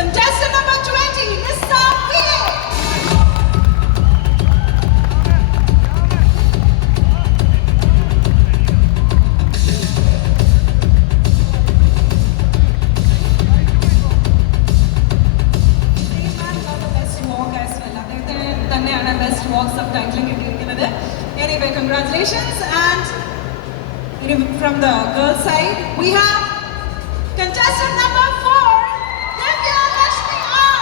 contestant number 20, Nissa PA. Best walk subtitling കിട്ടിയിരിക്കുന്നത്. Anyway, congratulations. And from the girls' side, we have contestant number 4, Divya Lakshmi R.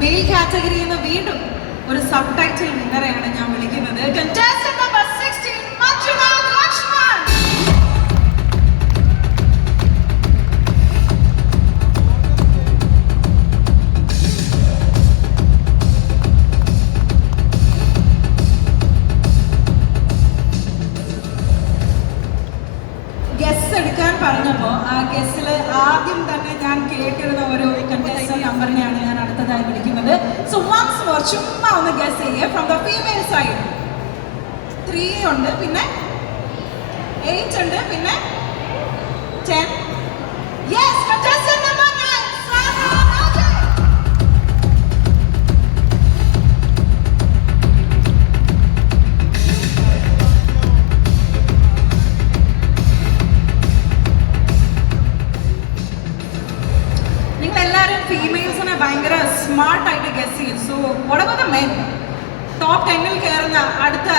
Mail കാറ്റഗറിയിൽ നിന്ന് വീണ്ടും ഒരു sub title വിന്നറെയാണ് ഞാൻ വിളിക്കുന്നത്. Contestant number 16, Manjula Lakshman. Guess എടുക്കാൻ പറഞ്ഞപ്പോൾ ആ ഗസ്സിൽ ആദ്യം തന്നെ ഞാൻ കേട്ടിരുന്ന ഒരു കണ്ടസ്റ്റന്റ് നമ്പറിനെയാണ് ഞാൻ അടുത്തതായി വിളിക്കുന്നത്. സോ വൺസ് മോർ ചുമ്മാ ഒന്ന് ഗസ് ചെയ്യുക. ഫ്രം ദ ഫീമെയിൽ സൈഡ് 3 ഉണ്ട്, പിന്നെ 8 ഉണ്ട്, പിന്നെ 10. Yes, contestant number 9, Sarah Raja. നിങ്ങളെല്ലാവരും ഫീമെയിൽസിനെ ഭയങ്കര സ്മാർട്ടായിട്ട് ഗസ് ചെയ്യും. So what about the men? Top 10-ൽ കയറുന്ന അടുത്ത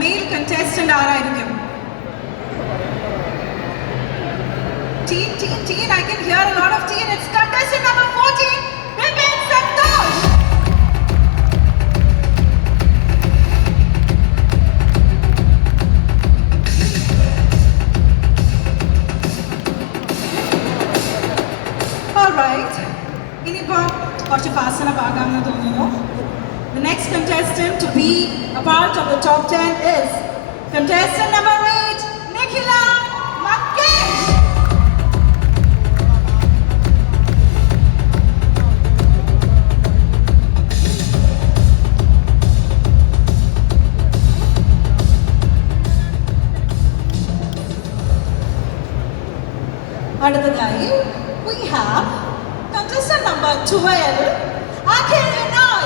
മെയിൽ കണ്ടസ്റ്റന്റ് ആരായിരിക്കും? Teen, I can hear a lot of teen. It's contestant number 14, Vipin Santosh. Alright, ഇനിയിപ്പോൾ കുറച്ച് പാസനമാകാമെന്ന് തോന്നുന്നു. The next contestant to be a part of the top 10 is contestant number 8, Nikhila Mangesh. അടുത്തതായി we have contestant number 12, Akhil Vinay.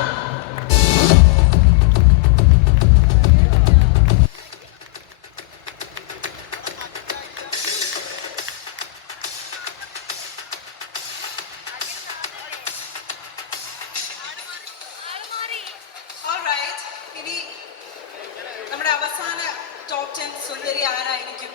Alright, ഇനി നമ്മുടെ അവസാന ടോപ്പ് 10 സുന്ദരി ആരായിരിക്കും?